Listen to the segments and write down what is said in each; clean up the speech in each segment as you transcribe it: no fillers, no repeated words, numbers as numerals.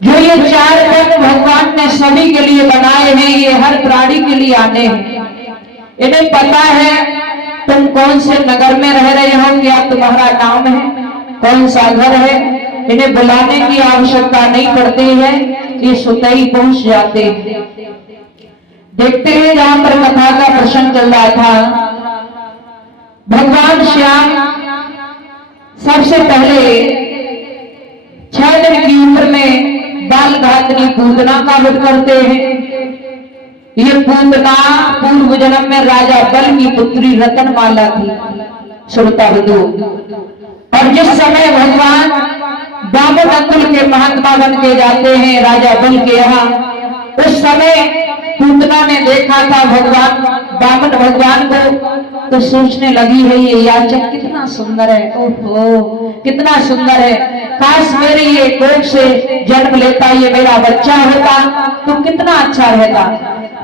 जो ये चार वन भगवान ने सभी के लिए बनाए हैं, ये हर प्राणी के लिए आने हैं। इन्हें पता है तुम कौन से नगर में रह रहे हो, क्या तुम्हारा नाम है, कौन सा घर है। इन्हें बुलाने की आवश्यकता नहीं पड़ती है, ये स्वतः ही पहुंच जाते हैं। देखते हैं जहां पर कथा का प्रसंग चल रहा था, भगवान श्याम सबसे पहले 6 दिन की उम्र में बाल घातनी पूतना का वध करते हैं। ये पूतना पूर्व जन्म में राजा बल की पुत्री रतनमाला थी, श्रोता बंधु। और जिस समय भगवान बामन अंकुल के महात्मा बन के जाते हैं राजा बल के यहाँ, उस समय पूतना ने देखा था भगवान बामन भगवान को, तो सोचने लगी है ये याचक कितना सुंदर है, ओहो कितना सुंदर है, काश मेरे ये कोख से जन्म लेता, ये मेरा बच्चा होता तो कितना अच्छा रहता।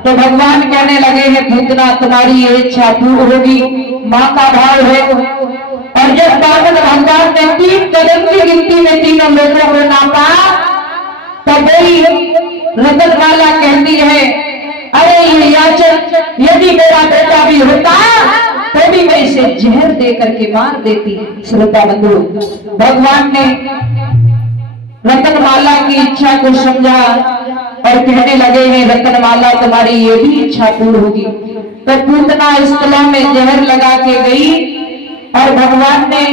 तो भगवान कहने लगे हैं पूतना तुम्हारी ये इच्छा पूर्ण होगी, माँ का भाव है। और जब बामन भगवान ने 3 कदम की गिनती में तीनों लोगों को नापा, तब वही रतनमाला कहती है अरे ये याचक यदि मेरा बेटा भी होता तो भी मैं इसे जहर दे करके मार देती। श्रोता बंधु, भगवान ने रतनमाला की इच्छा को समझा और कहने लगे हैं रतनमाला तुम्हारी ये भी इच्छा पूर्ण होगी। तो पूतना स्थल में जहर लगा के गई और भगवान ने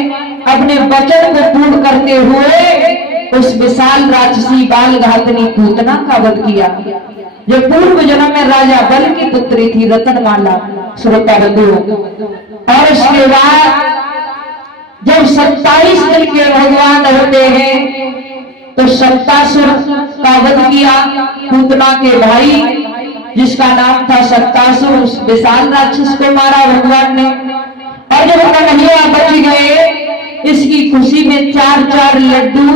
अपने वचन को पूर्ण करते हुए उस विशाल राक्षसी बाल घातनी पूतना का वध किया, जो पूर्व जन्म में राजा बल की पुत्री थी रतनमाला। श्रोता बंधु, और इसके बाद जब 27 दिन के भगवान होते हैं तो सत्तासुर का वध किया, पूतना के भाई जिसका नाम था सत्तासुर, उस विशाल राक्षस को मारा भगवान ने। और जब कन्हैया बच गए, इसकी खुशी में 4-4 लड्डू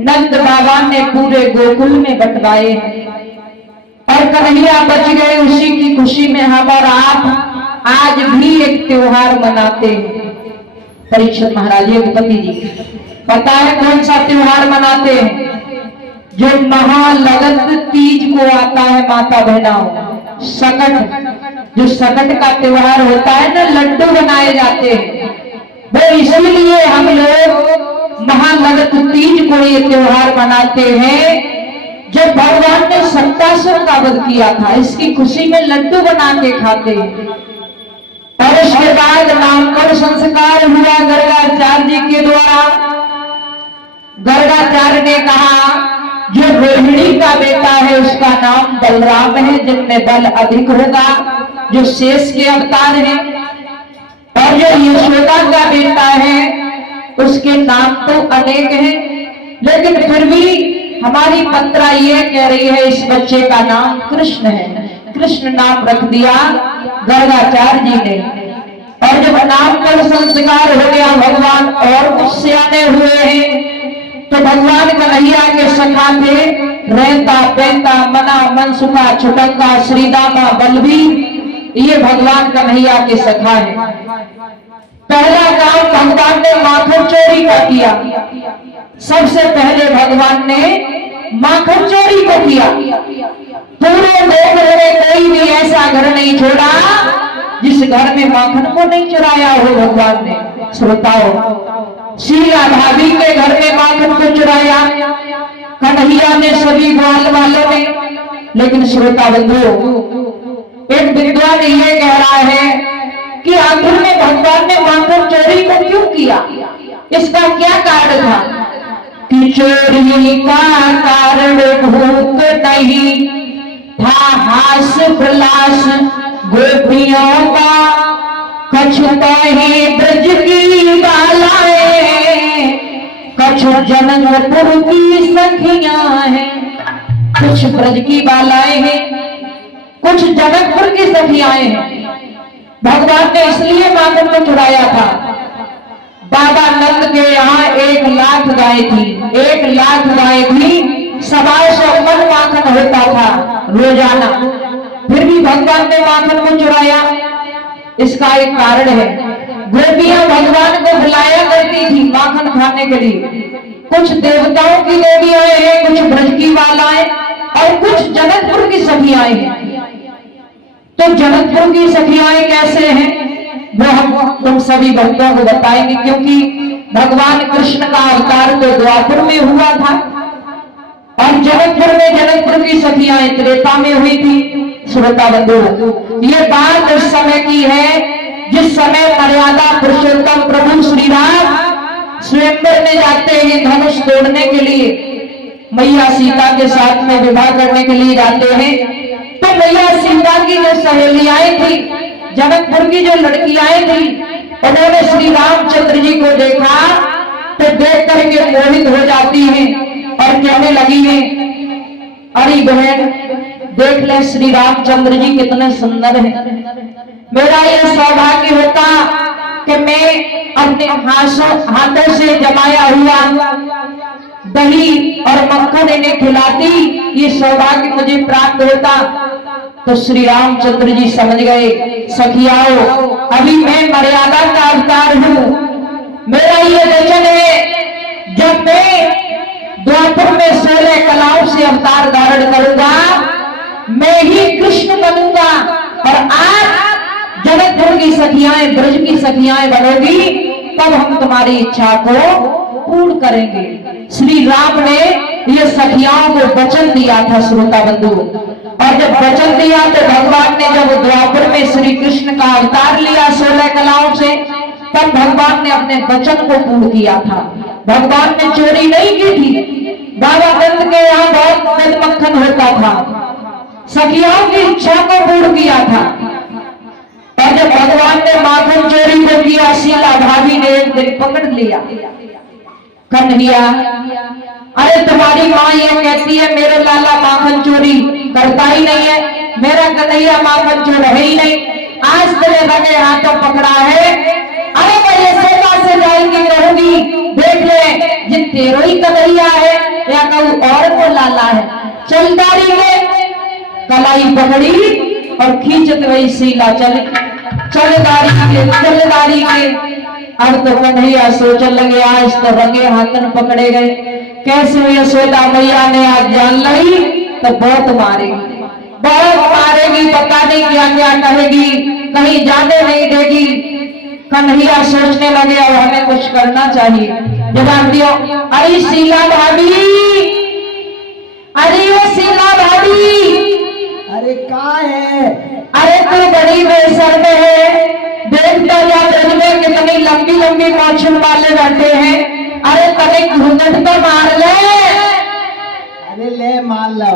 नंद बाबा ने पूरे गोकुल में बंटवाए हैं। और कन्हैया बच गए, उसी की खुशी में हम और आप आज भी एक त्योहार मनाते हैं। परीक्षित महाराज भूपति जी, पता है कौन सा त्योहार मनाते हैं? जो महालगत तीज को आता है माता बहनाओं, सकट, जो सकट का त्योहार होता है ना, लड्डू बनाए जाते हैं, वो इसीलिए हम लोग महालगत तीज को ये त्योहार मनाते हैं। जब भगवान ने सत्तासुर का वध किया था, इसकी खुशी में लड्डू बना के खाते हैं। और उसके बाद नामकरण संस्कार हुआ गर्गाचार्य जी के द्वारा। गर्गाचार्य ने कहा जो रोहिणी का बेटा है उसका नाम बलराम है, जिनमें बल अधिक होगा, जो शेष के अवतार हैं। और जो यशोदा का बेटा है उसके नाम तो अनेक हैं, लेकिन फिर भी हमारी पत्रा ये कह रही है इस बच्चे का नाम कृष्ण है। कृष्ण नाम रख दिया गर्गाचार्य जी ने। और जब नामकरण संस्कार हो गया, भगवान और कुछ सियाने हुए हैं, तो भगवान कन्हैया के सखा थे रहता पैता मना मनसुखा छुटंगा श्रीदामा बलबीर, ये भगवान कन्हैया के सखा है। पहला काम भगवान ने माखन चोरी का किया। सबसे पहले भगवान ने माखन चोरी को किया। पूरे लोक में कोई भी ऐसा घर नहीं छोड़ा जिस घर में माखन को नहीं चुराया हो भगवान ने। श्रोताओ, शीला भाभी के घर में माखन को चुराया कन्हैया ने, सभी ग्वाल वालों ने। लेकिन श्रोता बंधु, एक विद्वान ये कह रहा है कि आखिर में भगवान ने माखन चोरी को क्यों किया, इसका क्या कारण था? कि चोरी का कारण भूख नहीं था, हास प्रलास गोपियों का, कछुता ही ब्रज की बालाएं, कछु जनकपुर की सखियां हैं। कुछ ब्रज की बालाएं हैं, कुछ जनकपुर की सखियां हैं। भगवान ने इसलिए माखन को चुराया था। बाबा नंद के यहाँ 1 लाख गाय थी, 1 लाख गाय थी, 125 मन माखन होता था रोजाना। फिर भी भगवान ने माखन को चुराया, इसका एक कारण है। गोपियां भगवान को बुलाया करती थी माखन खाने के लिए। कुछ देवताओं की देवियां हैं, कुछ ब्रज की बालाएं और कुछ जनकपुर की सखियाएं हैं। तो जनकपुर की सखियाएं कैसे हैं वो हम तुम सभी भक्तों को बताएंगे, क्योंकि भगवान कृष्ण का अवतार तो द्वापर में हुआ था और जनकपुर की सखियाएं त्रेता में हुई थी। श्रोता बंधु, ये बात उस समय की है जिस समय मर्यादा पुरुषोत्तम प्रभु श्री राम स्वयंवर में जाते हैं धनुष तोड़ने के लिए, मैया सीता के साथ में विवाह करने के लिए जाते हैं। तो मैया सीता की जो सहेलियाएं थी, जनकपुर की जो लड़कियां थी, उन्होंने श्री रामचंद्र जी को देखा तो देख करके मोहित हो जाती हैं और कहने लगी हैं, अरे बहन देख ले श्री रामचंद्र जी कितने सुंदर हैं। मेरा ये सौभाग्य होता कि मैं अपने हाथों से जमाया हुआ दही और मक्खन इन्हें खिलाती, ये सौभाग्य मुझे प्राप्त होता। तो श्री रामचंद्र जी समझ गए, सखियाओ अभी मैं मर्यादा का अवतार हूं, मेरा ये वचन है जब मैं द्वापर में 16 कलाओं से अवतार धारण करूंगा मैं ही कृष्ण बनूंगा और आज जनकपुर की सखियाएं ब्रज की सखियाएं बनोगी, तब हम तुम्हारी इच्छा को पूर्ण करेंगे। श्री राम ने ये सखियाओं को वचन दिया था श्रोता बंधु, और जब वचन दिया तो भगवान ने जब द्वापर में श्री कृष्ण का अवतार लिया 16 कलाओं से, तब भगवान ने अपने वचन को पूर्ण किया था। भगवान ने चोरी नहीं की थी। बाबा नंद के यहाँ बहुत दध मक्खन होता था, सखियाओं की इच्छा को पूर्ण किया था। और जब भगवान ने माखन चोरी को किया, शीला भाभी ने एक दिन पकड़ लिया, कन्हैया अरे तुम्हारी माँ ये कहती है मेरे लाला माखन चोरी करता ही नहीं है, मेरा कन्हैया माखन चोर है ही नहीं, आज तेरे रंगे हाथों पकड़ा है। अरे मैं ये सेवा से जाएंगी कहूंगी, देख ले जिन तेरो ही कन्हैया है या कहूँ और को लाला है। चलदारी के कलाई पकड़ी और खींचत वही शीला चलदारी के। अब तो कन्हैया सोचने लगे आज तो रंगे हाथन पकड़े गए, कैसे यशोदा मैया ने आज जान ली तो बहुत मारेगी, पता नहीं क्या क्या कहेगी, कहीं जाने नहीं देगी। कन्हैया सोचने लगे अब हमें कुछ करना चाहिए। जवाब दियो, अरे शीला भाभी, अरे वो शीला भाभी, अरे का है? अरे तू बड़ी बेशर्म है, देखता जा ब्रज में कितनी लंबी लंबी मूंछों वाले बैठे हैं। अरे तनिक घूंघट तो मार ले। अरे ले मार लो।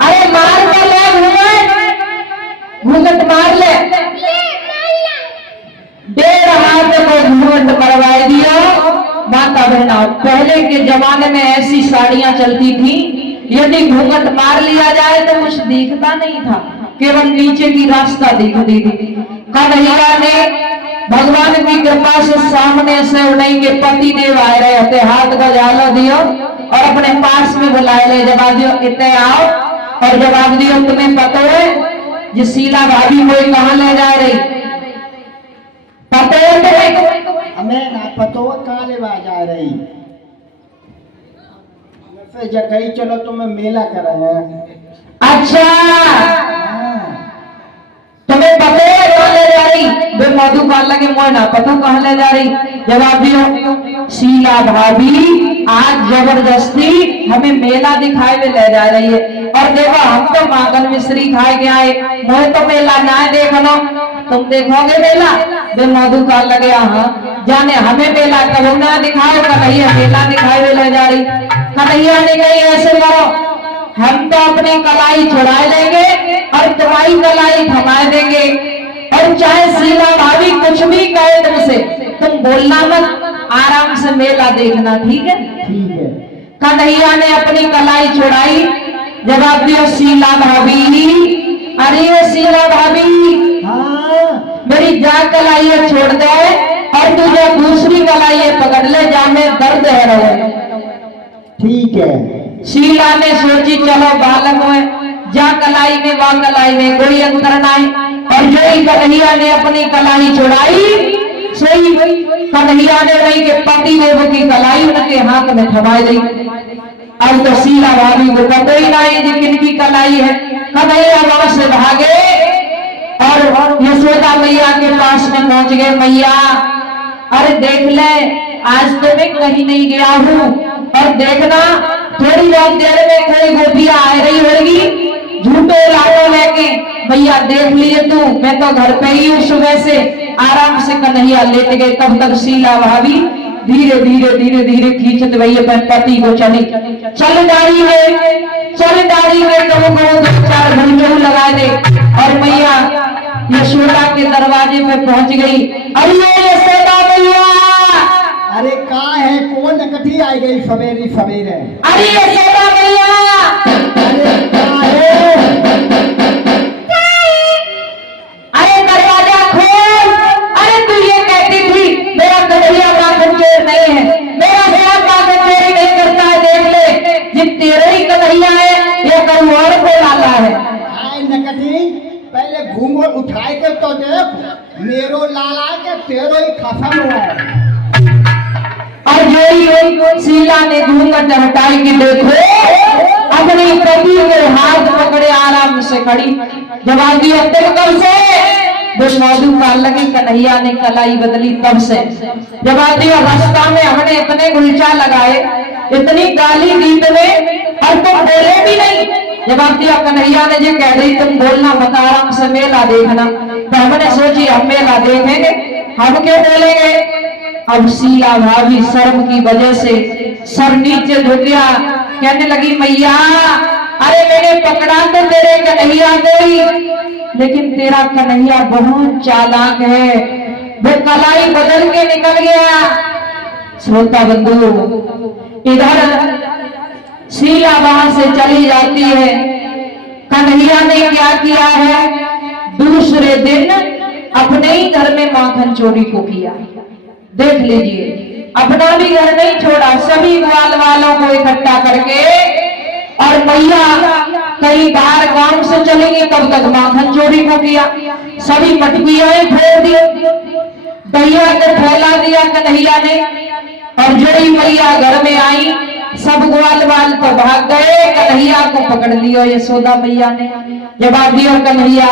अरे मार तो ले, घूंघट मार ले। 1.5 हाथ में घूंघट मरवाए दिया। माता बहना पहले के जमाने में ऐसी साड़ियां चलती थी, यदि घूंघट मार लिया जाए तो कुछ दिखता नहीं था, केवल नीचे की रास्ता दिखती थी। कन्हैया ने भगवान की कृपा से सामने से उन्हीं के पति देव आए रहे थे, हाथ का जाला दियो और अपने पास में बुलाए ले, जवाब दियो इतने आओ, और जवाब दियो तुम्हें पता है जी शीला भाभी कोई कहाँ ले जा रही, पता है तुम्हें? हमें ना पता कहाँ ले जा रही। वैसे जगह चलो तुम्हें मेला कर रहे हैं। अच्छा तुम्हें पता है कहाँ ले जा रही? वे मधु काल लगे मोह ना पता कहाँ ले जा रही। जवाब दियो, शीला भाभी आज जबरदस्ती हमें मेला दिखाए में ले जा रही है, और देखो हम तो माखन मिश्री खाए के आए, मोह तो मेला ना देखना, तुम देखोगे मेला? वे मधु काल लगे हाँ जाने हमें मेला कहो ना दिखाओ, कन्हैया मेला दिखाए में ले जा रही। कन्हैया ने कही ऐसे करो, हम तो अपनी कलाई छुड़ाए लेंगे और तुम्हारी कलाई थमा देंगे, और चाहे शीला भाभी कुछ भी कहे तुमसे, तुम बोलना मत, आराम से मेला देखना, ठीक है? ठीक है। कन्हैया ने अपनी कलाई छुड़ाई। जवाब दिया शीला भाभी, अरे शीला भाभी हाँ मेरी जा कलाई छोड़ दे और तुझे दूसरी कलाई पकड़ ले, जा में दर्द है रहे। ठीक है। शीला ने सोची चलो बालक में जा कलाई में वा कलाई में कोई अंतर नहीं, और जो ही कन्हैया ने अपनी कलाई छुड़ाई, सोई कन्हैया ने नहीं के पति देव की कलाई उनके हाथ में थमा दी। अब तो शीला भाभी को पता ही नहीं जी किनकी कलाई है। कन्हैया वहां से भागे और यशोदा मैया के पास में पहुंच गए। मैया अरे देख ले, आज तो मैं कहीं नहीं गया हूँ, और देखना थोड़ी बहुत देर में कोई गोपियां आ रही होगी झूठो लाडो लेके। भैया देख लीजिए तू, मैं तो घर पे ही हूँ सुबह से। आराम से कन्हैया लेट गए। तब तक शीला भाभी धीरे धीरे धीरे धीरे खींचते भैया पति को चल डाली है तो चार घंटे लगा दे। और मैया यशोदा के दरवाजे पे पहुंच गई। अरे यशोदा मैया, अरे कहाँ है, कौन नकटी आई गई सवेरे सवेरे? अरे यशोदा मैया, अरे कहाँ है? अरे दरवाजा खोल। अरे तू ये कहती थी मेरा कन्हैया माखन चोर नहीं है, मेरा बेटा माखन चोरी नहीं करता है। देख ले, ये तेरे ही कन्हैया है या कहीं और को लाला है? आए नकटी, पहले घूंघट उठाए के तो देख, मेरो लाला के तेरो ही खसम हुआ है। और यही शीला ने घूंघट हटाई कि देखो अपने पति के हाथ पकड़े आराम से खड़ी। जवाब दिया कब से? वो मौजू पाल लगी कन्हैया ने कलाई बदली तब से। जवाब दिया रास्ता में हमने इतने गुलचा लगाए, इतनी गाली दी तुम्हें और तुम बोले भी नहीं। जवाब दिया कन्हैया ने जो कह रही तुम बोलना मत, आराम से मेला देखना। तो हमने सोची हम मेला देखेंगे, हम क्यों बोलेंगे। अब शीला भाभी शर्म की वजह से सर नीचे झुक गया। कहने लगी मैया, अरे मैंने पकड़ा तो तेरे कन्हैया को ही, लेकिन तेरा कन्हैया बहुत चालाक है, वो कलाई बदल के निकल गया। श्रोता बंधु, इधर शीला वहां से चली जाती है। कन्हैया ने क्या किया है, दूसरे दिन अपने ही घर में माखन चोरी को किया। देख लीजिए, अपना भी घर नहीं छोड़ा, सभी ग्वाल वालों को इकट्ठा करके। और मैया कई बार गांव से चलेंगे तब तक माखन चोरी को किया। सभी मटकियां फोड़ दी, दैया को फैला दिया कन्हैया ने। और जो ही मैया घर में आई सब ग्वाल वाल तो भाग गए, कन्हैया को पकड़ लिया यशोदा मैया ने। जवाब दिया कन्हैया,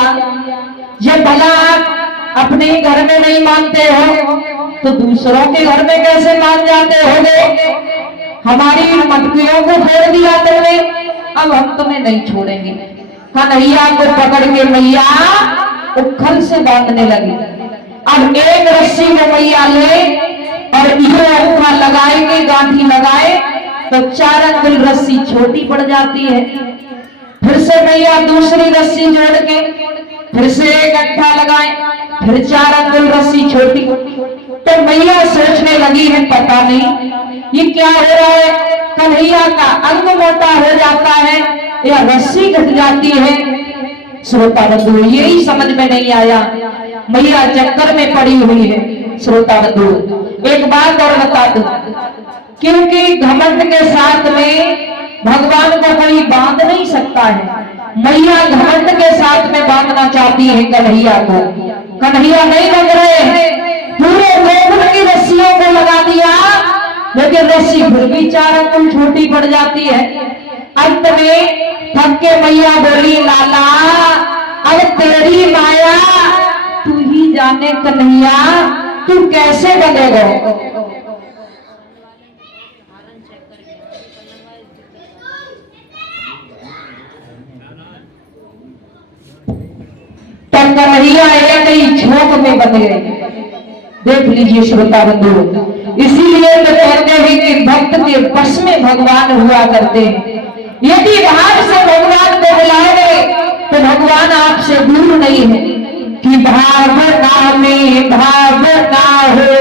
ये भला आप अपने ही घर में नहीं मानते हो तो दूसरों के घर में कैसे मान जाते होगे? हमारी मटकियों को फोड़ दिया तुमने, अब हम तुम्हें नहीं छोड़ेंगे। कन्हैया को पकड़ के मैया उखल से बांधने लगी। अब एक रस्सी को मैया ले और ये उखा लगाएंगे, गांठी लगाए तो 4 अंगुल रस्सी छोटी पड़ जाती है। फिर से मैया दूसरी रस्सी जोड़ के फिर से एक गट्ठा लगाए, फिर 4 अंगुल रस्सी छोटी। तो मैया सोचने लगी है पता नहीं ये क्या हो रहा है, कन्हैया का अंग मोटा हो जाता है या रस्सी घट जाती है। श्रोता बंधु, यही समझ में नहीं आया, मैया चक्कर में पड़ी हुई है। श्रोता बंधु, एक बात और बता दूं, क्योंकि घमंड के साथ में भगवान को कोई बांध नहीं सकता है। मैया घमंड के साथ में बांधना चाहती है कन्हैया को, कन्हैया नहीं लग रहे, पूरे गोकुल की रस्सियों को लगा दिया, लेकिन रस्सी फिर भी 4 अंगुल छोटी पड़ जाती है। अंत में थक के मैया बोली, लाला अब तेरी माया तू ही जाने कन्हैया, तू कैसे बनेगा। तब कन्हैया एक ही झोंक में बन गए। देख लीजिए श्रोता बंधु, इसीलिए तो कहते हैं कि भक्त के बस में भगवान हुआ करते हैं। यदि भाव से भगवान को बुलाओगे तो भगवान आपसे दूर नहीं है। कि भावना में भावना हो,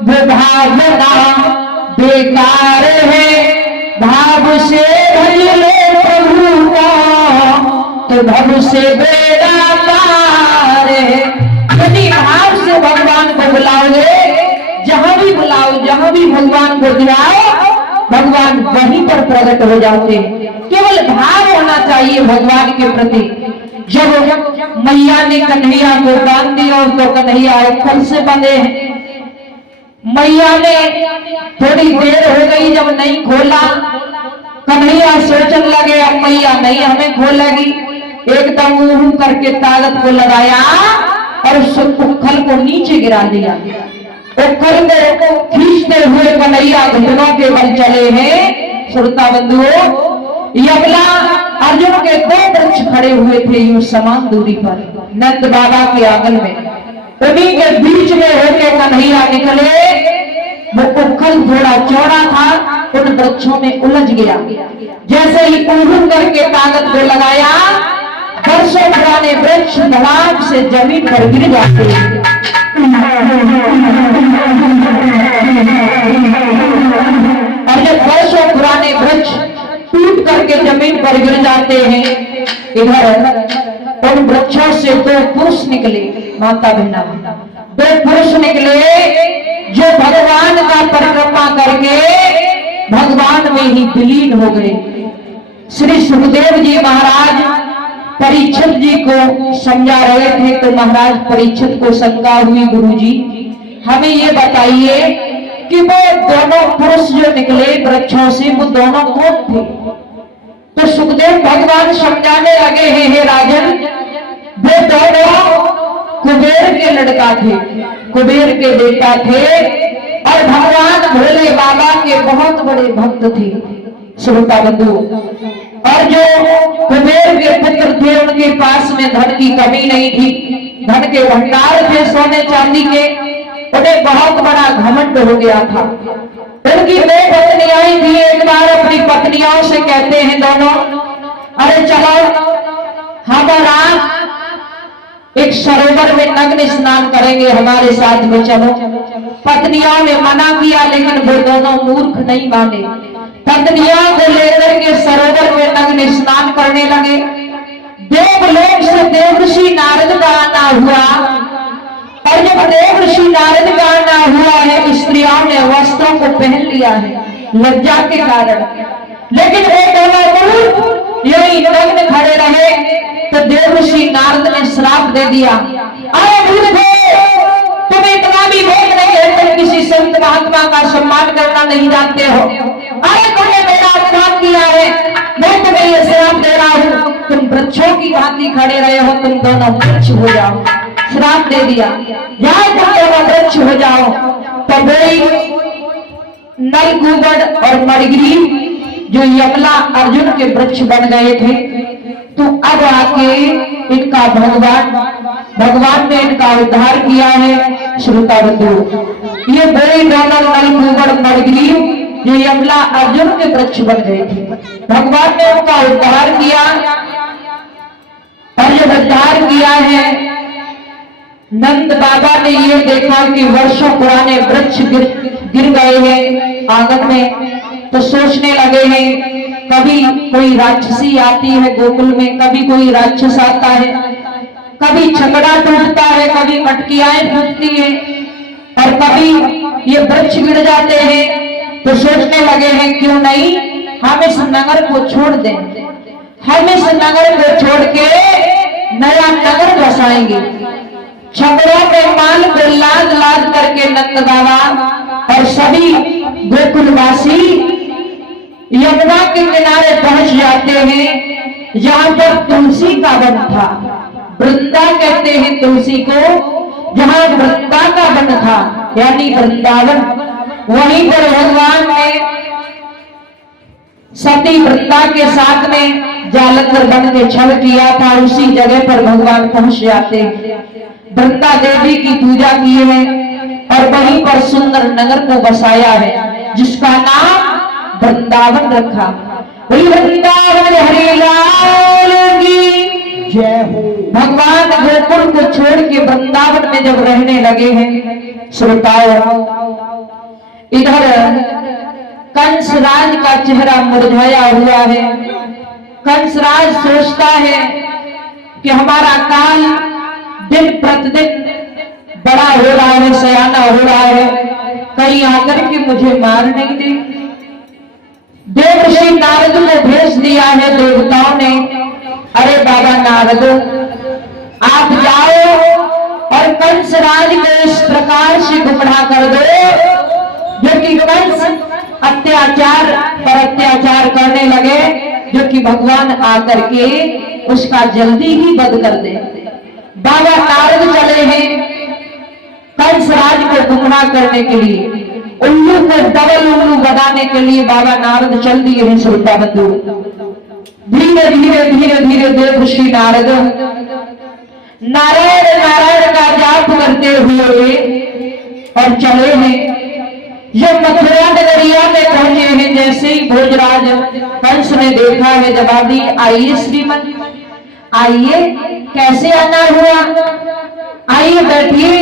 वो भावना बेकार है। भाव से भज लो प्रभु का तो भव से बेड़ा पार है। यदि भाव से भगवान को बुलाओगे, जहां भी बुलाओ, जहां भी भगवान को बुलाओ, भगवान वहीं पर प्रकट हो जाते हैं। केवल भाव होना चाहिए भगवान के प्रति। जब मैया ने कन्हैया को बांध दिया तो कन्हैया उखल से बंधे हैं। मैया ने थोड़ी देर हो गई जब नहीं खोला कन्हैया सोचने लगे अब मैया नहीं हमें खोलेगी, एकदम ऊहू करके ताकत को लगाया और उस उखल को नीचे गिरा दिया। उखल को खींचते हुए कन्हैया घुटनों के बल चले हैं। श्रोता बंधुओं, यमला अर्जुन के दो वृक्ष खड़े हुए थे यूं समान दूरी पर नंद बाबा के आंगन में। उन्हीं के बीच में होकर कन्हैया निकले। वो उखल थोड़ा चौड़ा था, उन वृक्षों में उलझ गया। जैसे ही ऊहू करके ताकत को लगाया, वर्षों पुराने वृक्ष धड़ाम से जमीन पर गिर जाते हैं। और जब वर्षों पुराने वृक्ष टूट करके जमीन पर गिर जाते हैं, इधर उन वृक्षों से दो पुरुष निकले। माता बहना, दो पुरुष निकले जो भगवान का परिक्रमा करके भगवान में ही विलीन हो गए। श्री सुखदेव जी महाराज परीक्षित जी को समझा रहे थे तो महाराज परीक्षित को शंका हुई, गुरुजी हमें ये बताइए कि वो दोनों पुरुष जो निकले वृक्षों से वो दोनों कौन थे? तो सुखदेव भगवान समझाने लगे हैं, हे राजन, वो दोनों कुबेर के लड़का थे, कुबेर के बेटा थे और भगवान भोले बाबा के बहुत बड़े भक्त थे। श्रोता बंधु, और जो कुबेर के पुत्र थे उनके पास में धन की कमी नहीं थी, धन के भंडार थे सोने चांदी के। उन्हें बहुत बड़ा घमंड हो गया था। उनकी दो पत्नियां थी। एक बार अपनी पत्नियों से कहते हैं दोनों, अरे चलो हमारा एक सरोवर में नग्न स्नान करेंगे, हमारे साथ में चलो। पत्नियों ने मना किया लेकिन वो दोनों मूर्ख नहीं माने। पत्नियों को लेकर के सरोवर में नग्न स्नान करने लगे। देवलोक से देवर्षि नारद का आना हुआ और जब देवर्षि नारद का आना हुआ है, स्त्रियों ने वस्त्रों को पहन लिया है लज्जा के कारण, लेकिन वो दोनों मूर्ख यही नग्न खड़े रहे। तो देवर्षि नारद ने श्राप दे दिया, अरे मूर्खो, तुम इतना भी भोग नहीं है, तुम किसी संत महात्मा का सम्मान करना नहीं जानते हो। अरे तुमने मेरा अपमान किया है, मैं तुम्हें ये श्राप दे रहा हूँ, तुम वृक्षों की भांति खड़े रहे हो, तुम दोनों वृक्ष हो जाओ। श्राप दे दिया, जाओ तुम दोनों वृक्ष हो जाओ। तो वही नलकूबर और मणिग्रीव जो यमला अर्जुन के वृक्ष बन गए थे, तो अब आके इनका भगवान ने इनका उद्धार किया है। श्रोता बंधु, ये बड़े दोनों नलकूबर मणिग्रीव जो यमला अर्जुन के वृक्ष बन गए थे, भगवान ने उनका उद्धार किया। और जब उद्धार किया है, नंद बाबा ने ये देखा कि वर्षों पुराने वृक्ष गिर गए हैं आंगन में, तो सोचने लगे हैं कभी कोई राक्षसी आती है गोकुल में, कभी कोई राक्षस आता है, कभी छकड़ा टूटता है, कभी मटकियां टूटती है और कभी ये वृक्ष गिर जाते हैं। तो सोचने लगे हैं क्यों नहीं हम इस नगर को छोड़ दें, हम इस नगर को छोड़ के नया नगर बसाएंगे। छपड़ों में माल को लाद लाद करके नंद बाबा और सभी गोकुलवासी यमुना के किनारे पहुंच जाते हैं जहां पर तुलसी का वन था। वृंदा कहते हैं तुलसी को, जहां वृंदा का वन था यानी वृंदावन, वहीं पर भगवान ने सती वृंदा के साथ में जालंधर बन के छल किया था। उसी जगह पर भगवान पहुंच जाते, वृंदा देवी की पूजा की है और वहीं पर सुंदर नगर को बसाया है जिसका नाम वृंदावन रखा। वृंदावन हरि लाल की जय हो। भगवान गोकुल को छोड़ के वृंदावन में जब रहने लगे हैं, श्रोताओं, इधर कंसराज का चेहरा मुरझाया हुआ है। कंसराज सोचता है कि हमारा काल दिन प्रतिदिन बड़ा हो रहा है, सयाना हो रहा है, कहीं आकर के मुझे मार नहीं दे। देवर्षि नारद को भेज दिया है देवताओं ने, अरे बाबा नारद आप जाओ और कंसराज को इस प्रकार से गुमराह कर दो जो कि कंस अत्याचार पर अत्याचार करने लगे, जो कि भगवान आकर के उसका जल्दी ही वध कर दे। बाबा नारद चले हैं कंस राज को गुमराह करने के लिए, उल्लू को डबल उल्लू बनाने के लिए बाबा नारद चल दिए हैं श्रोता बंधु। धीरे धीरे धीरे धीरे देव श्री नारद नारायण नारायण का जाप करते हुए और चले हैं। ये मथुरा नगरिया में पहुंचे हैं। जैसे ही भोजराज कंस ने देखा है, जवाब दी, आइए श्रीमन, आइए, कैसे आना हुआ, आइए बैठिए।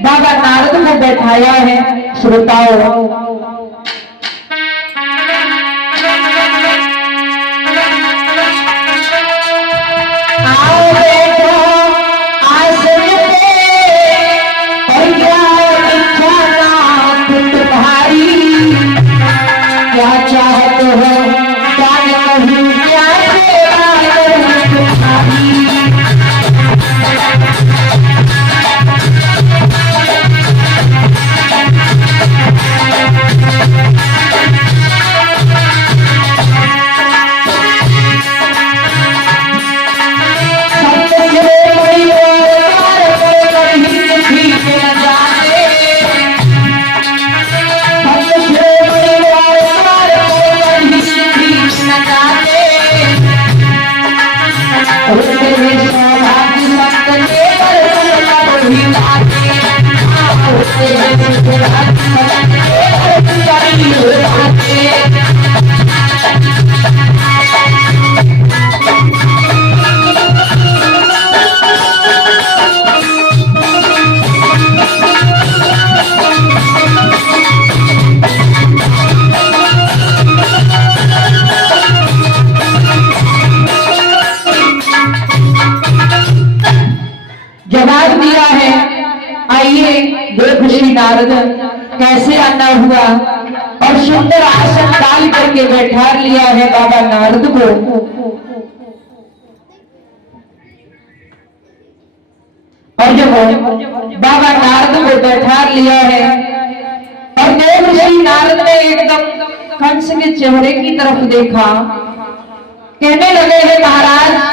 बाबा नारद को बैठाया है। श्रोताओं, आओ बैठो आसन पे, और क्या इच्छा नाथ तुम्हारी, क्या चाहते हो जान कहूं, क्या सेवा करूं तुम्हारी। जवाब दिया है, आइए देव श्री नारद, कैसे आना हुआ, और सुंदर आसन डाल करके बैठा लिया है बाबा नारद को। और जब बाबा नारद को बैठा लिया है, और देव श्री नारद ने एकदम कंस के चेहरे की तरफ देखा, कहने लगे हैं, महाराज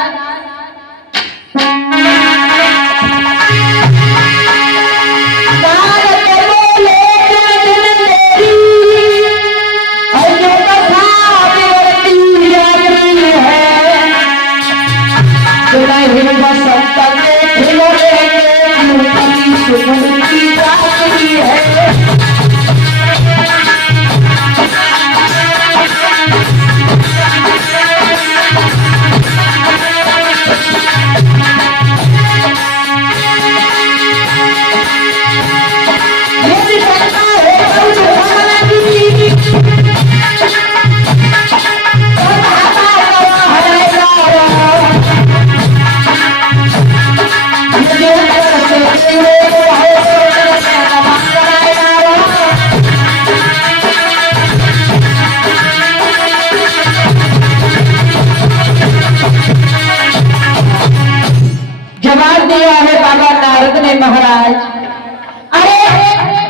जवाब दिया है बाबा नारद ने, महाराज, अरे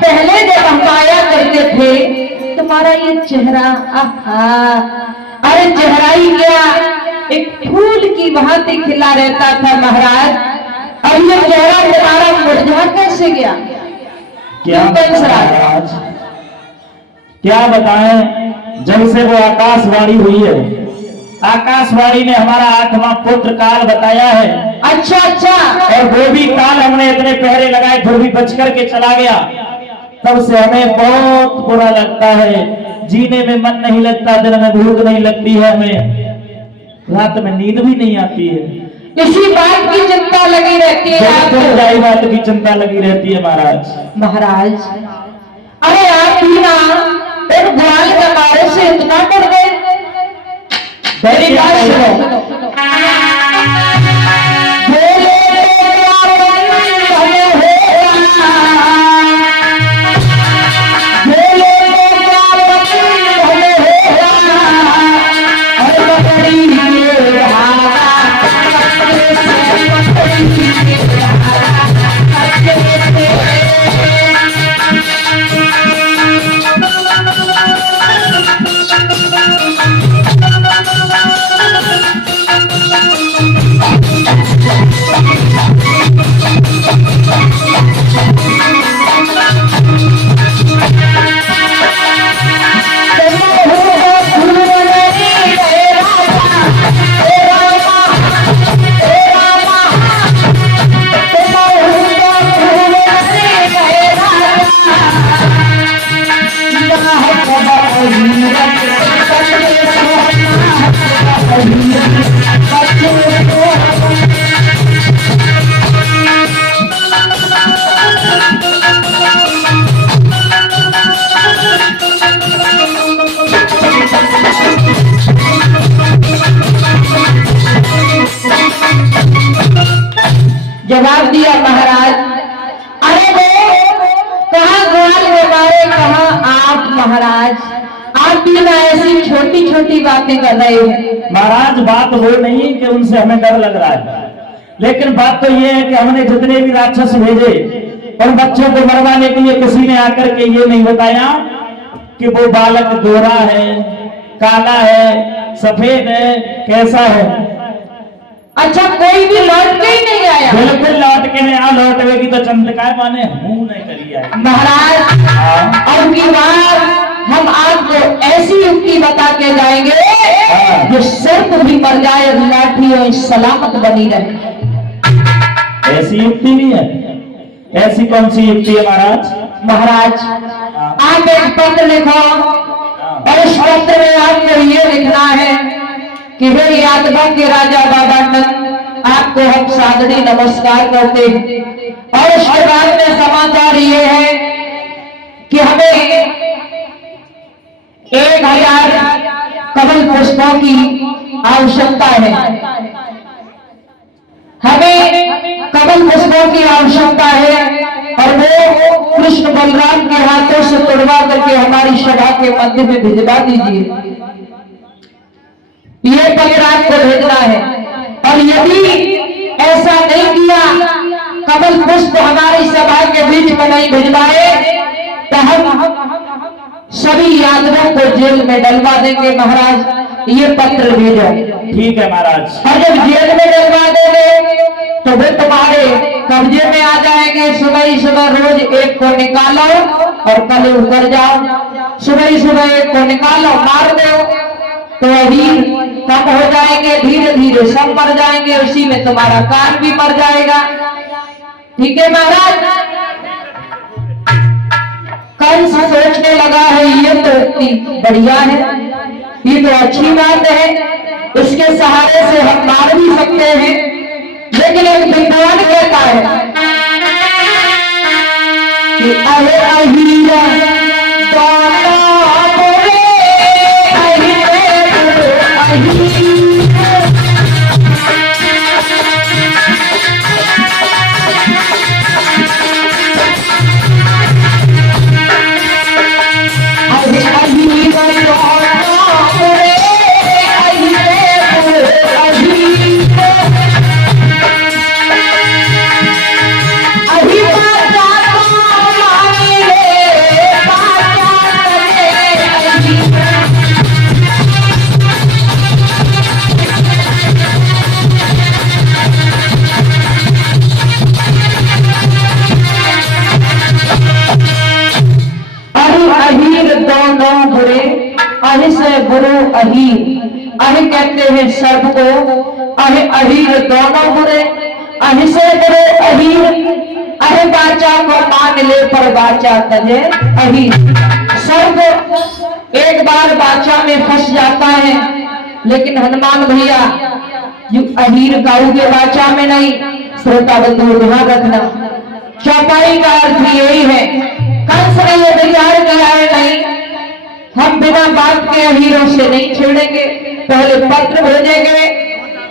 पहले जब हम आया करते थे तुम्हारा ये चेहरा, आहा, अरे चेहरा ही क्या, एक फूल की भांति खिला रहता था महाराज, और ये चेहरा तुम्हारा मुरझा कैसे गया? क्या महाराज, क्या बताएं, जब से वो आकाशवाणी हुई है, आकाशवाणी ने हमारा 8वां पुत्र काल बताया है। अच्छा अच्छा, और वो भी काल हमने इतने पहरे लगाए फिर भी बच करके चला गया, तब से हमें बहुत बुरा लगता है, जीने में मन नहीं लगता, दिन में भूख नहीं लगती है, हमें रात में नींद भी नहीं आती है, इसी बात की चिंता लगी रहती है आपको। बात की चिंता लगी रहती है महाराज। महाराज, अरे आप भी ना एक ग्वाल के मारे से इतना डर गए? मेरी बात सुनो, बच्चों को जवाब दिया महाराज, अरे वो कहाँ ग्वाल के बारे, कहाँ आप महाराज, आप भी ना ऐसी छोटी छोटी बातें कर रहे हैं। महाराज बात वो नहीं कि उनसे हमें डर लग रहा है, लेकिन बात तो ये है कि हमने जितने भी राक्षस भेजे और बच्चों को मरवाने के लिए किसी ने आकर के ये नहीं बताया कि वो बालक गोरा है, काला है, सफेद है, कैसा है। अच्छा, कोई भी लौट के ही नहीं आया? बिल्कुल लौट के नहीं आ, लौटवेगी तो चंद्रकाय माने मुंह नहीं करी आए। महाराज अब की बार हम आपको ऐसी युक्ति बता के जाएंगे जो सर्प भी मर जाए, लाठी और सलामत बनी रहे। ऐसी युक्ति नहीं है? ऐसी कौन सी युक्ति है महाराज? महाराज आप एक पत्र लिखो और इस पत्र में आपको ये लिखना है कि हे यादवों के राजा बाबा नंद, आपको हम सादरी नमस्कार करते हैं। और इसके बाद में समाचार ये है कि हमें 1000 कमल पुष्पों की आवश्यकता है। हमें कमल पुष्पों की आवश्यकता है और वो कृष्ण बलराम के हाथों से तोड़वा करके हमारी सभा के मध्य में भिजवा दीजिए। ये पत्र आपको भेजना है, और यदि ऐसा नहीं किया, कमल पुष्प हमारी सभा के बीच में नहीं भिजवाए तो हम सभी यादवों को जेल में डलवा देंगे। महाराज ये पत्र भेजो। ठीक है महाराज। और जब जेल में डलवा देंगे तो वे तुम्हारे कब्जे में आ जाएंगे। सुबह ही सुबह रोज एक को निकालो और कल उतर जाओ। सुबह ही सुबह एक को निकालो, मार दो तो अहीर कम हो जाएंगे, धीरे धीरे सब मर जाएंगे, उसी में तुम्हारा कान भी मर जाएगा। ठीक है महाराज? कंस सोचने लगा है ये तो बढ़िया है, ये तो अच्छी बात है, इसके सहारे से हम मार भी सकते हैं। लेकिन एक विद्वान कहता है कि अरे अहीरा दोनों बोले, अहीरे बोले, अहीरे। अरे अहीरा दोनों बोले, अहीरे बोले, अहीरे। अभी बाजा तो मांगे, बाजा करे अभी। अहि अहीर दोनों बुरे, अहि से बुरो अहीर। अहि कहते हैं सर्प को, अहि अहीर दोनों बुरे, अहि से बुरे अहीर। अहि बाचा को मान ले पर बाचा तजे अहीर। सर्प एक बार बाचा में फंस जाता है, लेकिन हनुमान भैया जो अहीर काऊ के बाचा में नहीं। श्रोता बंधु ध्यान रखना, चौपाई का अर्थ यही है। कंस ने ये विचार किया है नहीं, हम बिना बात के अहीरों से नहीं छेड़ेंगे, पहले पत्र भेजेंगे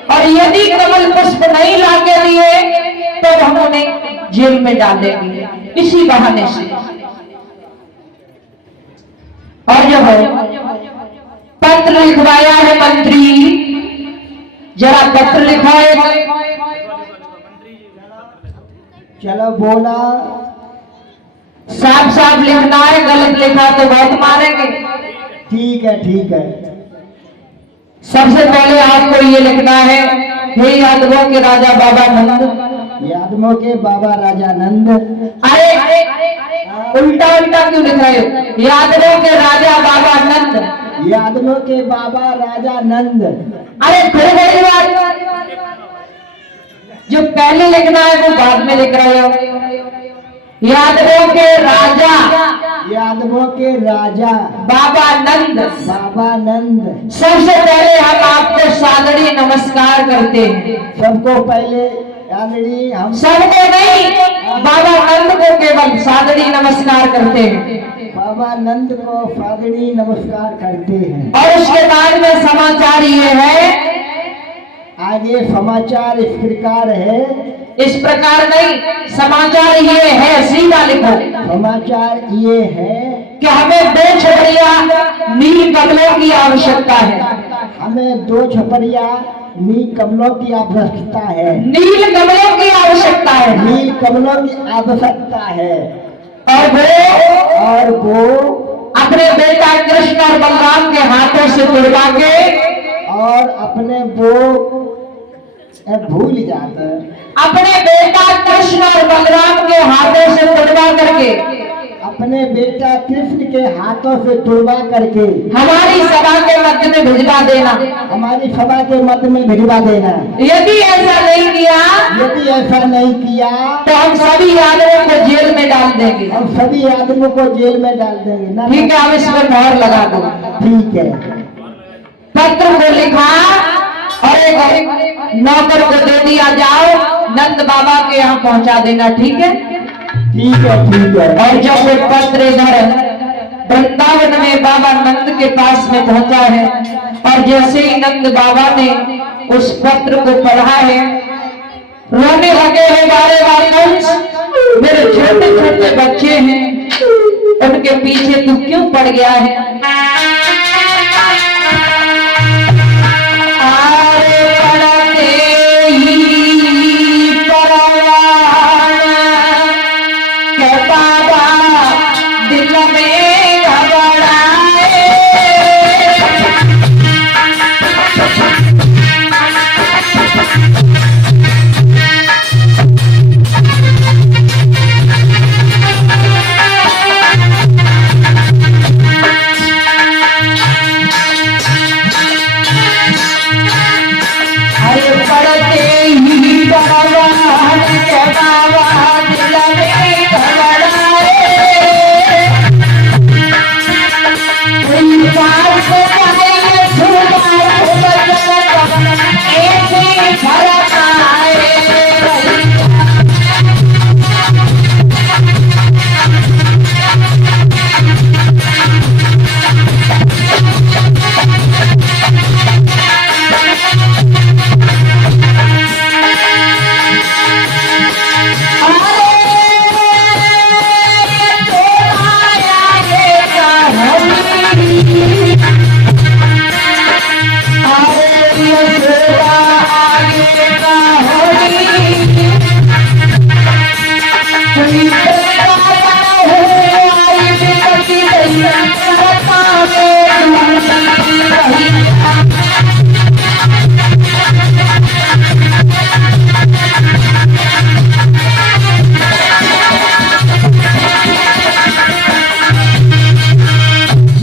और यदि कमल पुष्प नहीं लाके दिए तो हम उन्हें जेल में डालेंगे इसी बहाने से। और जब पत्र लिखवाया है मंत्री, जरा पत्र लिखवाए। चलो बोला। साफ साफ लिखना है, गलत लिखा तो बहुत मारेंगे। ठीक है ठीक है। सबसे पहले आपको ये लिखना है, हे यादवों के राजा बाबा नंद। यादवों के बाबा राजा नंद। अरे उल्टा उल्टा क्यों लिख रहे हो? यादवों के राजा बाबा नंद। यादवों के बाबा राजा नंद। अरे फिर वही बात, जो पहले लिखना है वो बाद में लिख रहे हो। यादवों के राजा, यादवों के राजा बाबा नंद। बाबा नंद। सबसे पहले हम आपको सादड़ी नमस्कार करते हैं। सबको पहले आदरणीय हम सबको नहीं, बाबा नंद को केवल सादरी नमस्कार करते हैं बाबा नंद को सादरी नमस्कार करते हैं। और उसके बाद में समाचार ये है, आगे समाचार इस प्रकार है। इस प्रकार नहीं, समाचार ये है, सीधा लिखो। समाचार ये है कि हमें 2 छपड़िया नील कमलों की आवश्यकता है। हमें 2 छपरिया नील कमलों की आवश्यकता है। नील कमलों की आवश्यकता है। नील कमलों की आवश्यकता है। और वो अपने बेटा कृष्ण और बलराम के हाथों से तुड़वा के, और अपने वो भूल जाता है, अपने बेटा कृष्ण और बलराम के हाथों से तुड़वा करके, अपने बेटा कृष्ण के हाथों से तुड़वा करके हमारी सभा के मध्य में भिजवा देना। हमारी सभा के मध्य में भिजवा देना। यदि ऐसा नहीं किया यदि ऐसा नहीं किया तो हम सभी आदमियों को जेल में डाल देंगे। हम सभी आदमियों को जेल में डाल देंगे ना। ठीक है, हम इस पर मोहर लगा दो। ठीक है। पत्र को लिखा और एक नौकर को दे दिया, जाओ नंद बाबा के यहाँ पहुंचा देना। ठीक है, ठीक है, ठीक है। और जब वो पत्र इधर वृंदावन में बाबा नंद के पास में पहुंचा है, और जैसे ही नंद बाबा ने उस पत्र को पढ़ा है, रोने लगे हैं बारे कंस, मेरे छोटे छोटे बच्चे हैं, उनके पीछे तू क्यों पड़ गया है? आरे पड़ते ही परवान के बाबा दिल में घबराए। अरे पड़ते ही परवान के बाबा दिल में घबराए। कोई बात को कहे झूठा बचन ऐसे फर्क आए।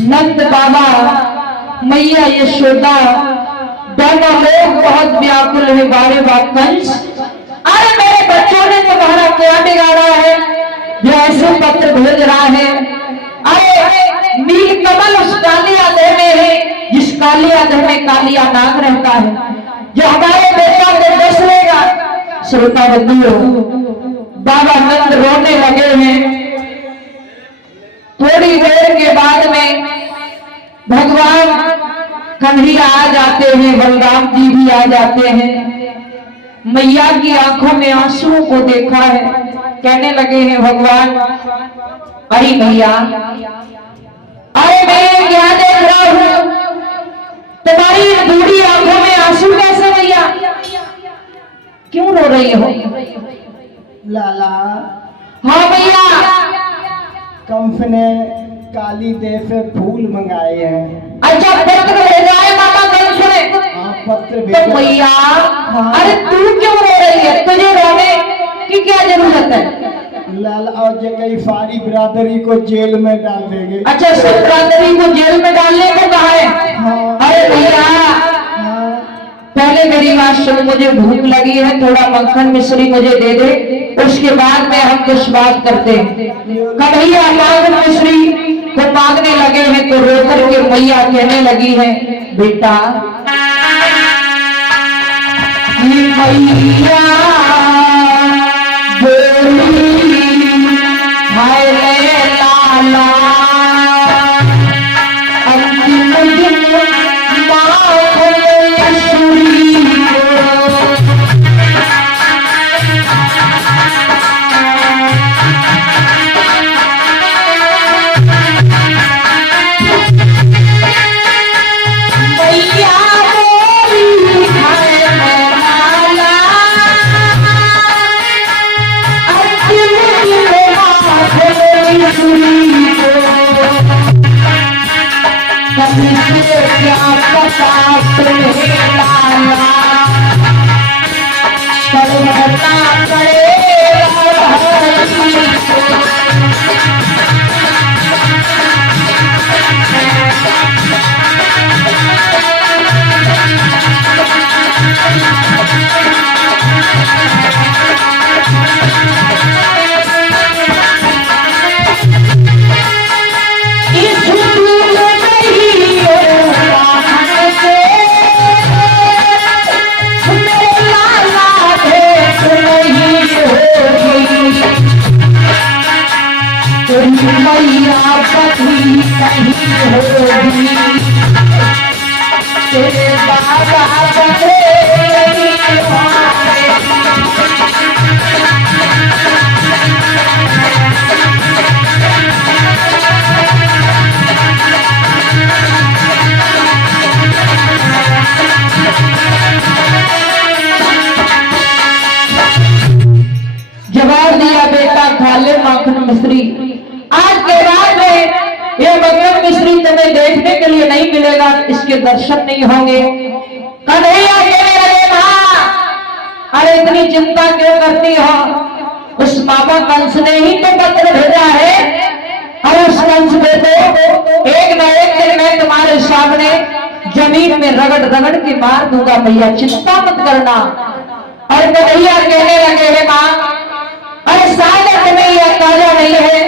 नंद बाबा, मैया यशोदा दोनों लोग बहुत व्याकुल है बारे कंस। अरे मेरे बच्चों ने तुम्हारा क्या बिगाड़ा है जो ऐसे पत्र भेज रहा है? अरे नील कमल उस कालिया देह में है जिस कालिया देह में कालिया नाग रहता है, जो हमारे बेटा को दस लेगा। श्रोता बंधुओं, बाबा नंद रोने लगे हैं। थोड़ी देर के बाद में भगवान कन्हैया आ जाते हैं, बलराम जी भी आ जाते हैं। मैया की आंखों में आंसुओं को देखा है, कहने लगे हैं भगवान, अरे मैया, अरे मैं क्या देख रहा हूं, तुम्हारी दूरी आंखों में आंसू कैसे मैया? क्यों रो रही हो? लाला, हाँ मैया। कंस ने काली देव से फूल मंगाए हैं। अच्छा, पत्र भेजा है मामा कंस ने? हाँ, पत्र तो भेजा। मैया, अरे तू क्यों रो रही है? तुझे रोने की क्या जरूरत है? लाला, और जगह सारी बिरादरी को जेल में डाल देंगे। अच्छा, सब बिरादरी को जेल में डालने को कहा है? हाँ। अरे भैया, हाँ। पहले मेरी बात सुन, मुझे भूख लगी है, थोड़ा मक्खन मिश्री मुझे दे दे, उसके बाद में हम कुछ बात करते हैं। कन्हैया मक्खन मिश्री को मांगने लगे हैं तो रोकर के मैया कहने लगी है, बेटा मैया बोली हाय ले लाला अंतिम दिन माँ सुरी क्या पता तुम्हें लाला करना पड़ेगा मैया पति कहीं होगी तेरे बाबा बने जवाब दिया बेटा खा ले माखन मिश्री। आज के बाद में ये मक्खन मिश्री तुम्हें देखने के लिए नहीं मिलेगा, इसके दर्शन नहीं होंगे। कन्हैया कहने लगे मां अरे इतनी चिंता क्यों करती हो, उस मामा कंस ने ही तो पत्र भेजा है और उस कंस को तो एक न एक दिन मैं तुम्हारे सामने जमीन में रगड़ रगड़ के मार दूंगा, भैया चिंता मत करना। और कन्हैया कहने लगे हे मां अरे शायद तुम्हें यह ताजा नहीं है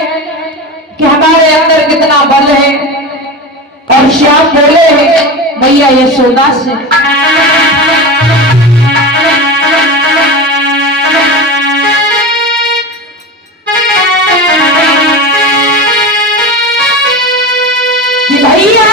कि हमारे अंदर कितना बल है। और श्याम बोले हैं मैया यशोदा से कि भैया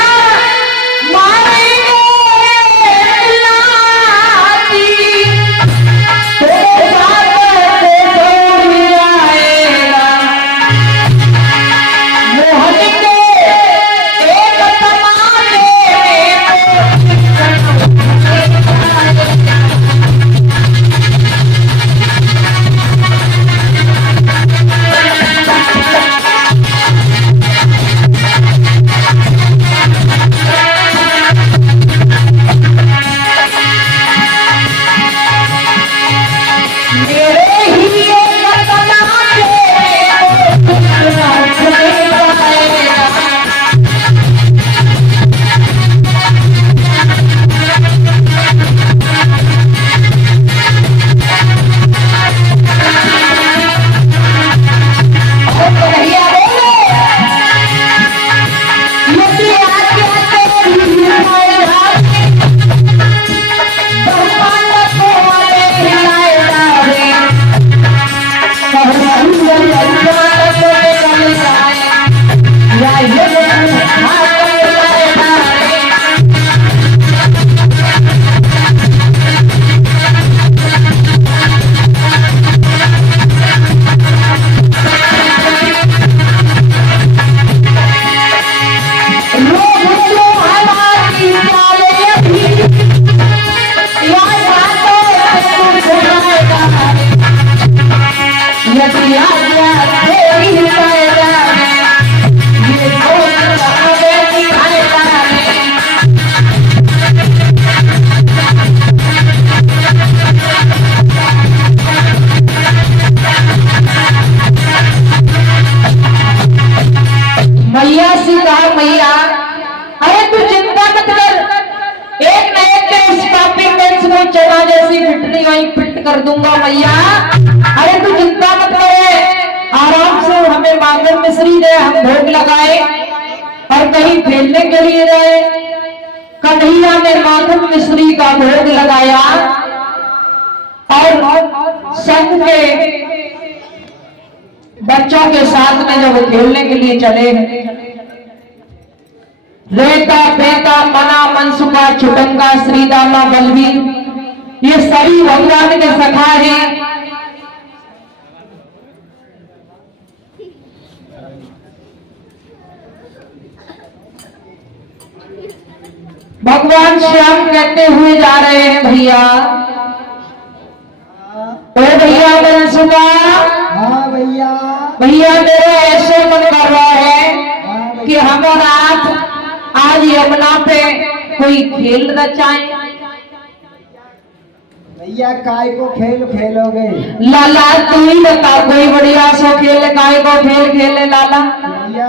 मैया से कहा मैया अरे तू चिंता मत कर, एक न एक दिन इस पापी कंस को चना जैसी पिटनी वहीं पिट कर दूंगा मैया। अरे तू चिंता मत करे, आराम से हमें माखन मिश्री दे, हम भोग लगाए और कहीं खेलने के लिए जाए। कन्हैया ने माखन मिश्री का भोग लगाया संघ के बच्चों के साथ में जब खेलने के लिए चले हैं, रेता बेता मना मनसुखा छुटंगा श्रीदामा बलवीर, ये सभी भगवान के सखा हैं। भगवान श्याम कहते हुए जा रहे हैं, भैया ओ भैया मनसुखा, हाँ भैया। भैया मेरा ऐसे मन कर रहा है कि हम और आप आज यमुना पे कोई खेल रचाएं। भैया काय को खेल खेलोगे? लाला तू ही बता कोई बढ़िया सो खेल, काय को खेल खेले लाला? भैया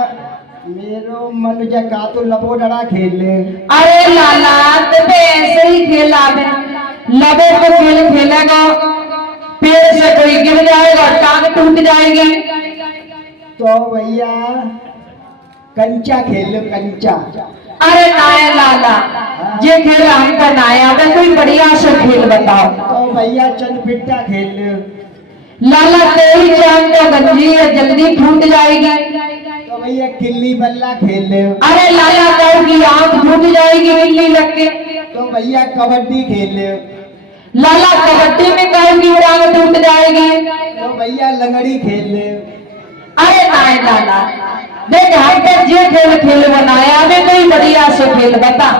मेरो मन जगा तो लबो डरा खेल ले। अरे लाला तो ऐसे ही खेला है, लबो को खेल खेलेगा, पेड़ से कोई गिर जाएगा, टांग टूट जाएगी। तो भैया कंचा खेल लो, कंचा। अरे नाय लाला, ये खेल हमका नाय आवे, कोई बढ़िया सा खेल बताओ। तो भैया चंद पिट्टा खेल लो। लाला तेरी जान तो गंजी है, जल्दी फूट जाएगी। तो भैया किल्ली बल्ला खेल लो। अरे लाला कहो की आंख फूट जाएगी बिल्ली लग के। तो भैया कबड्डी खेल लो। लाला कबड्डी में कहो की आंख टूट जाएगी। तो भैया लंगड़ी खेल लो। अरे नाय लाला, देख हम तो जे खेल खेल बनाया हमें कोई बढ़िया से खेल बता।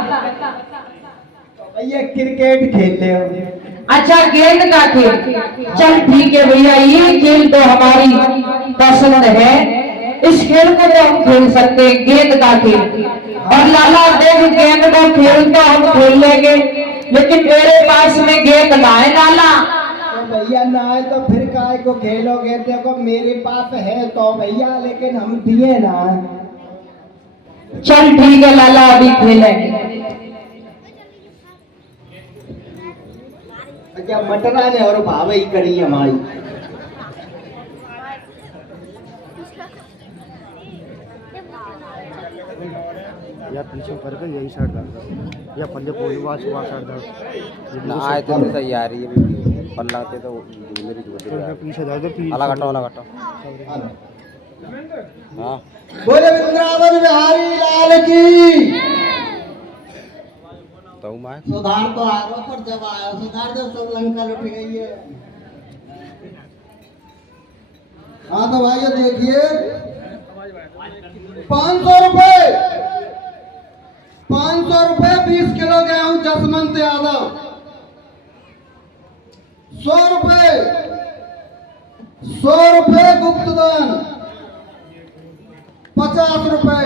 तो भैया क्रिकेट खेल लो। अच्छा गेंद का खेल, चल ठीक है भैया, ये खेल तो हमारी पसंद है, इस खेल को तो हम खेल सकते हैं, गेंद का खेल। और लाला देख गेंद का खेल तो हम खेल लेंगे, लेकिन मेरे पास में गेंद ना है लाला। तो भैया ना है तो फिर काय को खेलोगे? देखो मेरे पास है तो भैया, लेकिन हम दिए ना। चल ठीक है लाला, अभी खेलेंगे। अच्छा मटरा ने और भावई करी हमारी। या पीछे करके यही साइड डाल दो, या पंजे पूरी वास साइड डाल ना आए तो सही आ रही है, पल लगते तो मेरी तो पीछे डाल दो, पीछे अलग हटो। हाँ बोले वृंदावन बिहारी लाल की। तो मैं सुधार तो आरो पर जब आया सुधार जब सब लंका लुट गई है। हाँ तो भाइयों देखिए 500 रुपए 20 किलो गेहूं जसवंत यादव। 100 रुपए गुप्तदान। 50 रुपए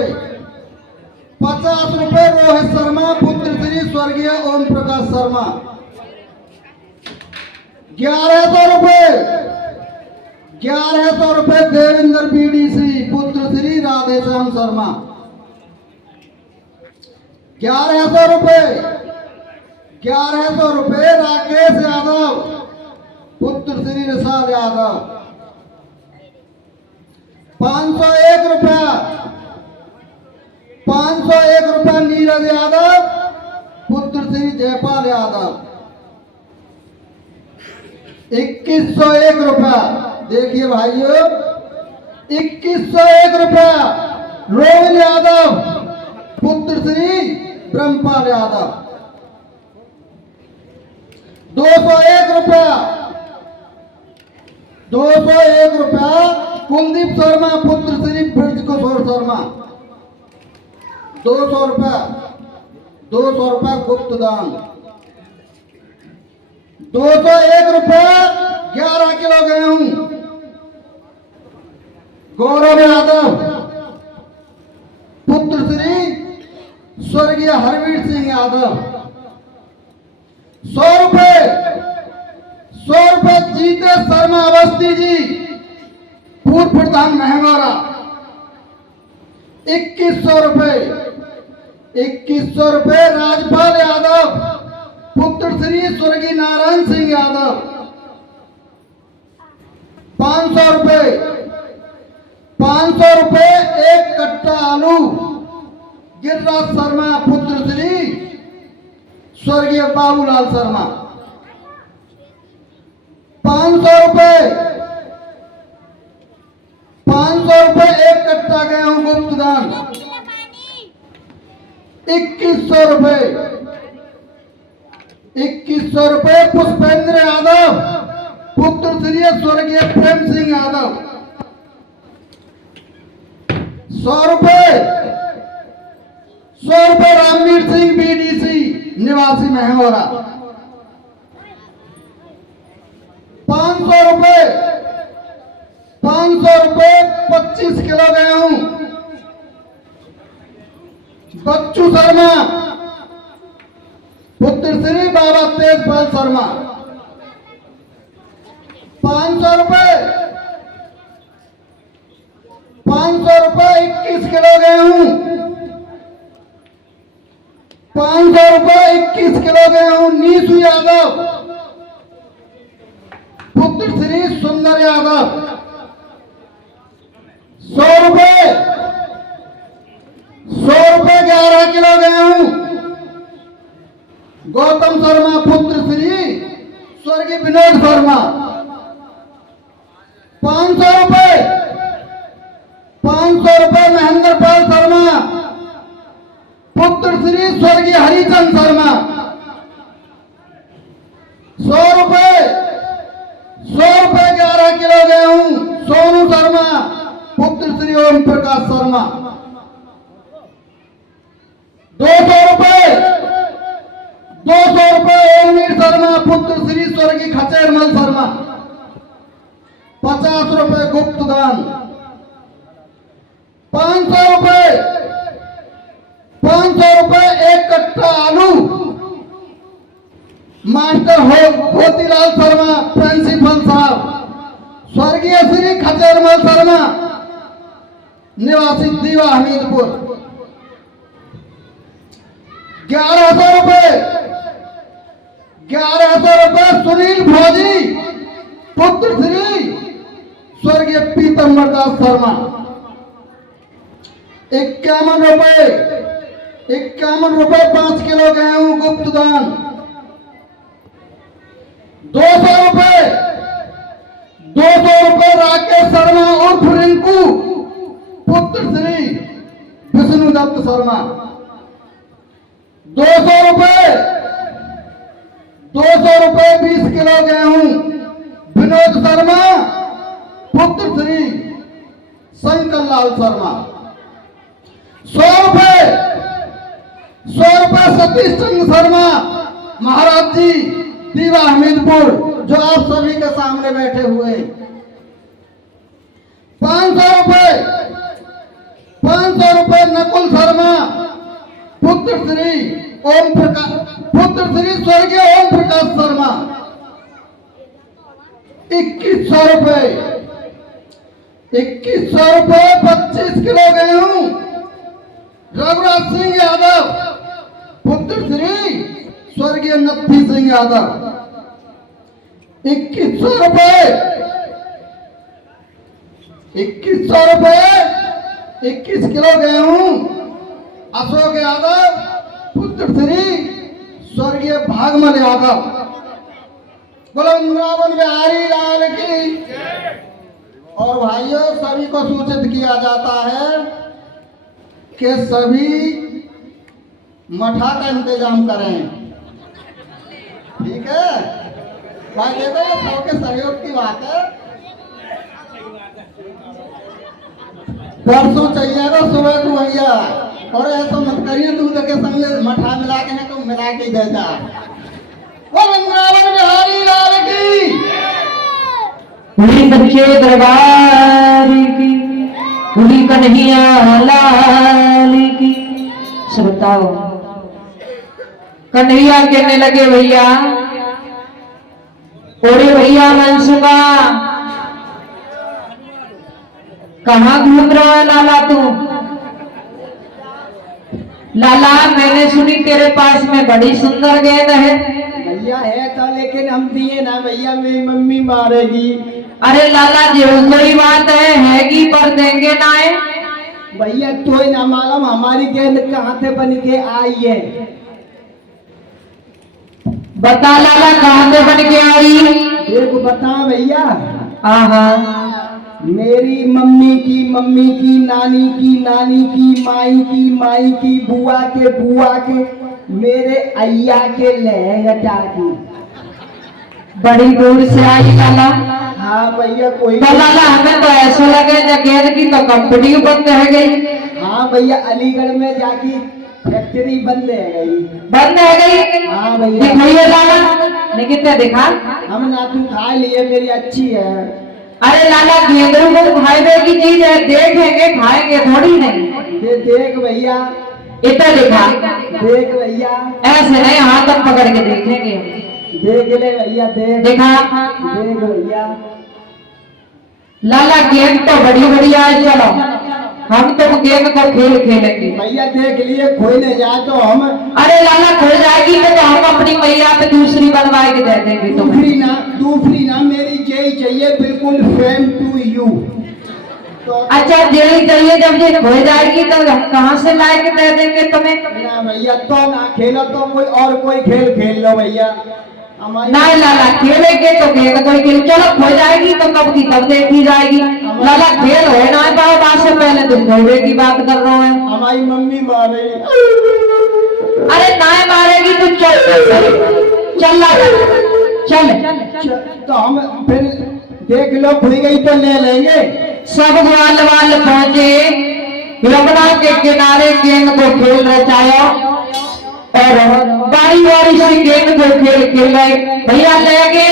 रोहित शर्मा पुत्र श्री स्वर्गीय ओम प्रकाश शर्मा। 1100 रुपए देवेंद्र बीडीसी पुत्र श्री राधेश्याम शर्मा। 1100 रुपए राकेश यादव पुत्र श्री निषाद यादव। 501 रुपया नीरज यादव पुत्र श्री जयपाल यादव। 2101 रुपया देखिए भाइयों, 2101 रुपया रोहन यादव पुत्र श्री ब्रह्मपाल यादव। 201 रुपया कुलदीप शर्मा पुत्र श्री ब्रज किशोर शर्मा। 200 रुपया गुप्तदान। 201 रुपया 11 किलो गेहूं गौरव यादव पुत्र श्री स्वर्गीय हरवीर सिंह यादव। 100 रुपए जीते शर्मा अवस्थी जी पूर्व प्रधान महंगौरा। 2100 रुपए राजपाल यादव पुत्र श्री स्वर्गीय नारायण सिंह यादव। 500 रुपए एक कट्टा आलू गिरिराज शर्मा पुत्र श्री स्वर्गीय बाबूलाल शर्मा। 500 रुपए 500 रुपए एक कट्टा गेहूं गुप्त दान। 2100 रुपए 2100 रुपए पुष्पेंद्र यादव पुत्र श्री स्वर्गीय प्रेम सिंह यादव। 100 रुपए रामवीर सिंह बीडीसी निवासी महंगोरा। 500 रुपए 25 किलो गेहूं बच्चू शर्मा पुत्र श्री बाबा तेजपाल शर्मा। 500 रुपए 21 किलो गेहूं 500 रुपए 21 किलो गेहूं नीसू यादव पुत्र श्री सुंदर यादव। 100 रुपए 11 किलो गेहूं गौतम शर्मा पुत्र श्री स्वर्गीय विनोद शर्मा। 500 रुपए महेंद्र पाल शर्मा पुत्र श्री स्वर्गीय हरिचंद शर्मा। 100 रुपए 11 किलो गेहूं सोनू शर्मा पुत्र श्री ओम प्रकाश शर्मा। 200 रुपए ओमीर शर्मा पुत्र श्री स्वर्गीय खचेरमल शर्मा। 50 रुपए गुप्त दान। 500 रुपए एक कट्टा आलू मास्टर होतीलाल शर्मा प्रिंसिपल साहब स्वर्गीय श्री खचेरमल शर्मा निवासी दीवा हमीदपुर। 1100 रुपए सुनील फौजी पुत्र श्री स्वर्गीय पीतम्बर दास शर्मा। 51 रुपए 5 किलो गेहूं गुप्त दान। 200 रुपए राकेश शर्मा उर्फ रिंकू पुत्र श्री विष्णुदत्त शर्मा। 200 रुपए 20 किलो गेहूं विनोद शर्मा पुत्र श्री शंकर लाल शर्मा। 100 रुपए सतीश चंद्र शर्मा महाराज जी दीवा हमीदपुर जो आप सभी के सामने बैठे हुए। 500 रुपए नकुल शर्मा पुत्र श्री स्वर्गीय ओम प्रकाश शर्मा। 2100 रुपए 25 किलो गेहूं रघुराज सिंह यादव पुत्र श्री स्वर्गीय नत्थी सिंह यादव। 2100 रुपए 21 किलो गेहूं अशोक यादव पुत्र श्री स्वर्गीय भागमल यादव। बोलो वृंदावन बिहारी लाल की। और भाइयों सभी को सूचित किया जाता है कि सभी मठा का इंतजाम करें। ठीक है भाई, देखो ये सबके सहयोग की बात है। परसों चाहिएगा सुबह को भैया, और ऐसा मत करिए दूध के संग मठा मिला के है तो मिला के दे जा। वो वृंदावन बिहारी लाल की। पूरी बच्चे दरबार की, पूरी कन्हैया लाल की। श्रोताओ कन्हैया कहने लगे भैया, ओरे भैया मनसुबा कहाँ घूम रहा है लाला तू? लाला मैंने सुनी तेरे पास में बड़ी सुंदर गेंद है। भैया है तो लेकिन हम दिए ना भैया, मेरी मम्मी मारेगी। अरे लाला जी कोई बात हैगी पर देंगे ना है भैया। तो ना मालूम हमारी गेंद कहाँ से बन के आई है। बता लाला कहाँ से बन के आई? एक बता भैया, हाँ मेरी मम्मी की नानी की माई की बुआ के मेरे अय्या के लहंगा की। बड़ी दूर से आई लाला। हाँ भैया कोई तो लाला हमें तो ऐसा लगे जगह की तो कंपनी बंद रह गई। हाँ भैया अलीगढ़ में जाके फैक्ट्री बंद है गई। बंद है गई। हाँ भैया। दिखाइए लाला, निकिता दिखा। हम ना तू खा लिए, मेरी अच्छी है। अरे लाला गेंदरू को खाए की चीज है, देखेंगे खाएंगे थोड़ी नहीं। देख भैया, इतना दिखा। देख भैया, ऐसे नहीं हाथ तक पकड़ के देखेंगे। देख ले भैया, देख देखा। देख भैया। लाला गेम तो बड़ी बढ़िया है, चलो हम तुम गेम को खेल खेलेंगे। भैया देख लिए, खोई नहीं जाए तो हम। अरे लाला खुल जाएगी तो हम अपनी मैया पे दूसरी बनवा के दे देंगे तुम्हें। दूसरी ना मेरी यही चाहिए, बिल्कुल सेम टू यू। तो अच्छा यही चाहिए, जब ये खो जाएगी तो हम कहाँ से ला के दे देंगे तुम्हें। ना भैया, तो ना खेलो तो कोई खेल खेल लो भैया। हमारी नहीं लाला खेलेंगे तो खेल कोई खेल, चलो खो जाएगी तो कब की तब देखी जाएगी। लाला खेल हो ना पाओ, बात से पहले तुम घोड़े की बात कर रहे हो। हमारी मम्मी मारे। अरे ना मारेगी तो चल लाला चल। तो हम फिर देख लो, खुल गई तो ले लेंगे। सब ग्वाल वाल पहुंचे, यमुना के किनारे गेंद को खेल रचाया और बारी बारी से गेंद को खेल रहे। भैया ले गए।